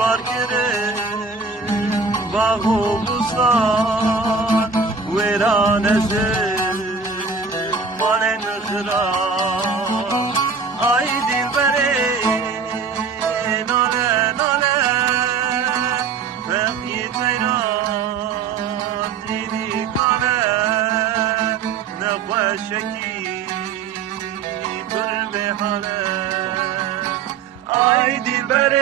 var gerek Bağımızdan veraneze Malen hıra Ay dilbere Nale nale Fekyit meyran Dini kale Nekve şeki Bir mehale Ay dilbere